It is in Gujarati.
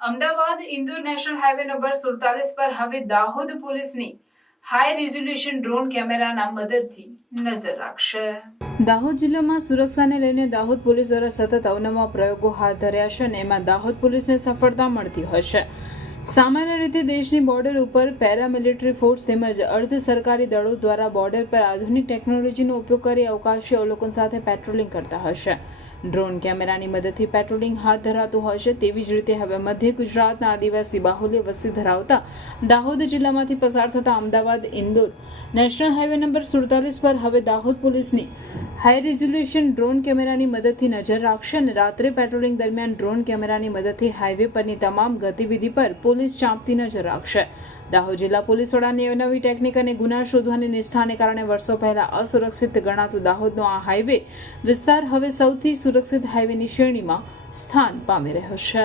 Ahmedabad Indore national highway number સુડતાલીસ પર હવે દાહોદ પોલીસની હાઈ રિઝોલ્યુશન ડ્રોન કેમેરાના મદદથી નજર રાખશે. દાહોદ જિલ્લામાં સુરક્ષાને લઈને દાહોદ પોલીસ દ્વારા સતત અવનવા પ્રયોગો હાથ ધર્યા છે અને એમાં દાહોદ પોલીસને સફળતા મળતી હશે સામાન્ય રીતે દેશની બોર્ડર ઉપર પેરામિલિટરી ફોર્સ તેમજ અર્ધ સરકારી દળો દ્વારા બોર્ડર પર આધુનિક ટેકનોલોજીનો ઉપયોગ કરી અવકાશી અવલોકન સાથે પેટ્રોલિંગ કરતા હશે ડ્રોન કેમેરાની મદદથી પેટ્રોલિંગ હાથ ધરાતું છે તેવી જ રીતે હવે મધ્ય ગુજરાતના આદિવાસી બાહુલ્ય વસ્તી ધરાવતા દાહોદ જિલ્લામાંથી પસાર થતા Ahmedabad, Indore national highway number સુડતાલીસ પર હવે દાહોદ પોલીસની હાઈ રિઝોલ્યુશન ડ્રોન કેમેરાની મદદથી નજર રાખશે અને રાત્રે પેટ્રોલિંગ દરમિયાન ડ્રોન કેમેરાની મદદથી હાઈવે પરની તમામ ગતિવિધિ પર પોલીસ ચાંપતી નજર રાખશે. દાહોદ જિલ્લા પોલીસ વડાની નવી ટેકનિક અને ગુના શોધવાની નિષ્ઠાને કારણે વર્ષો પહેલા અસુરક્ષિત ગણાતું દાહોદનો આ હાઈવે વિસ્તાર હવે સૌથી સુરક્ષિત હાઈવેની શ્રેણીમાં સ્થાન પામી રહ્યો છે.